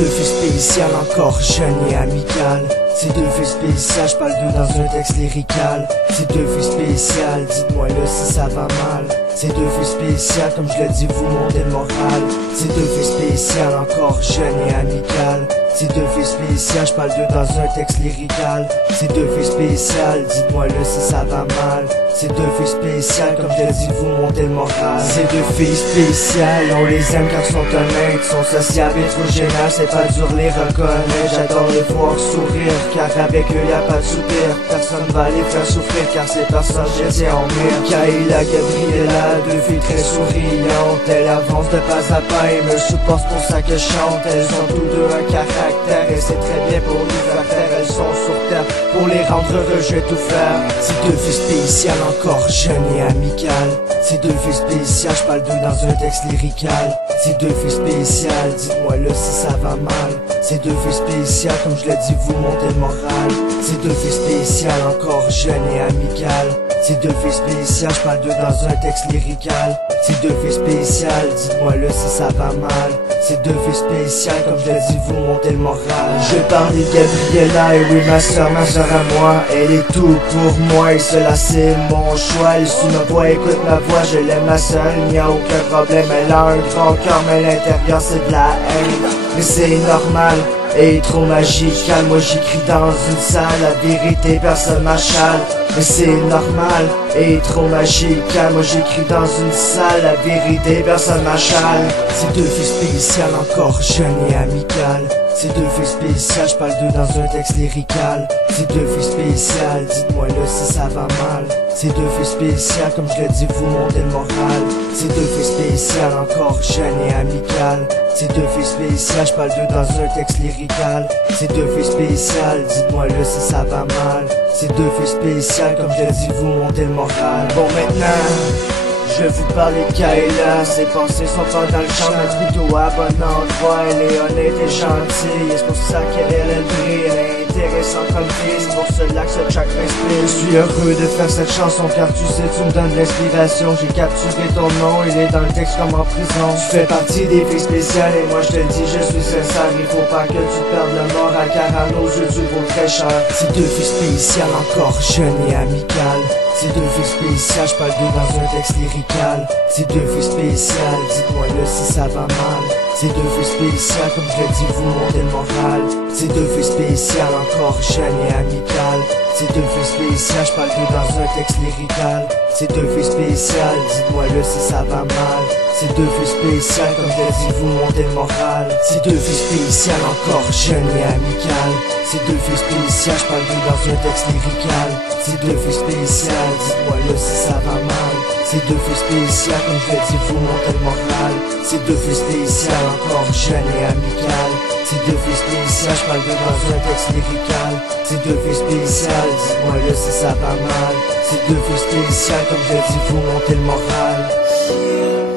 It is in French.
deux filles spéciales, encore jeunes et amicales. C'est deux filles spéciales, j'parle d'eux dans un texte lyrical. C'est deux filles spéciales, dites-moi là si ça va mal. C'est deux filles spéciales, comme je le dis, vous montez le moral. C'est deux filles spéciales, encore jeunes et amicales. C'est deux filles spéciales, j'parle d'eux dans un texte lyrical. C'est deux filles spéciales, dites-moi là si ça va mal. C'est deux filles spéciales, comme je le dis, vous montez le moral. C'est deux filles spéciales, on les aime car sont honnêtes, sont sociables et trop gênants, c'est pas dur les reconnaître. J'adore les voir sourire, car avec eux y'a pas de soupir. Personne va les faire souffrir, car ces personnes je les ai en mire. Kayla, Gabriella, deux filles très souriantes. Elles avancent de pas à pas et me supportent pour ça que je chante. Elles ont tous deux un caractère et c'est très bien pour nous faire taire. Elles sont sur terre, pour les rendre heureux je vais tout faire. C'est deux filles spéciales, encore jeunes et amicales. C'est deux filles spéciales, j'parle d'eux dans un texte lyrical. C'est deux filles spéciales, dites-moi là si ça va mal. C'est deux filles spéciales, comme je le dis, vous montez le moral. C'est deux filles spéciales, encore jeunes et amicales. C'est deux filles spéciales, j'parle d'eux dans un texte lyrical. C'est deux filles spéciales, dites-moi là si ça va mal. C'est deux filles spéciales, comme je le dis, vous montez le moral. Je parle de Gabriella, et oui ma soeur à moi. Elle est tout pour moi, et cela c'est mon choix. Elle suit ma voix, écoute ma voix, je l'aime ma soeur, il n'y a aucun problème. Elle a un grand cœur, mais l'intérieur c'est de la haine. Mais c'est normal, et trop magical. Moi j'écris dans une salle, la vérité personne m'achale. Mais c'est normal, et trop magical. Moi j'écris dans une salle, la vérité personne m'achale. C'est deux filles spéciales, encore jeunes et amicales. C'est deux filles spéciales, j'parle d'eux dans un texte lyrical. C'est deux filles spéciales, dites-moi là si ça va mal. C'est deux filles spéciales, comme je le dis, vous montez le moral. C'est deux filles spéciales, encore jeunes et amicales. C'est deux filles spéciales, j'parle d'eux dans un texte lyrical. C'est deux filles spéciales, dites-moi là si ça va mal. C'est deux filles spéciales, comme je le dis, vous montez le moral. Bon maintenant, je vais vous parler de Kayla. Ses pensées sont pas dans le champ, mais plutôt à bon endroit. Elle est honnête et gentille, et c'est pour ça qu'elle brille. Elle est intéressante comme fille, c'est pour cela que ce track m'inspire. Je suis heureux de faire cette chanson, car tu sais, tu me donnes de l'inspiration. J'ai capturé ton nom, il est dans le texte comme en prison. Tu fais partie des filles spéciales, et moi je te le dis, je suis sincère. Il faut pas que tu perdes le moral, car à nos yeux tu vaux très cher. C'est deux filles spéciales, encore jeunes et amicales. C'est deux filles spéciales, j'parle d'eux dans un texte lyrical. C'est deux filles spéciales, dites-moi là si ça va mal. C'est deux filles spéciales, comme je le dis, vous montez le moral. C'est deux filles spéciales, encore jeunes et amicales. C'est deux filles spéciales, j'parle d'eux dans un texte lyrical. C'est deux filles spéciales, dites-moi là si ça va mal. C'est deux filles spéciales, comme je le dis, vous montez le moral. C'est deux filles spéciales, encore jeunes et amicales. C'est deux filles spéciales, j'parle d'eux dans un texte lyrical. C'est deux filles spéciales, dites-moi là si ça va mal. C'est deux filles spéciales, comme je le dis, vous montez le moral. C'est deux filles spéciales, encore jeunes et amicales. C'est deux filles spéciales, j'parle d'eux dans un texte lyrical. C'est deux filles spéciales, dites-moi là si ça va mal. C'est deux filles spéciales, comme je le dis, vous montez le moral.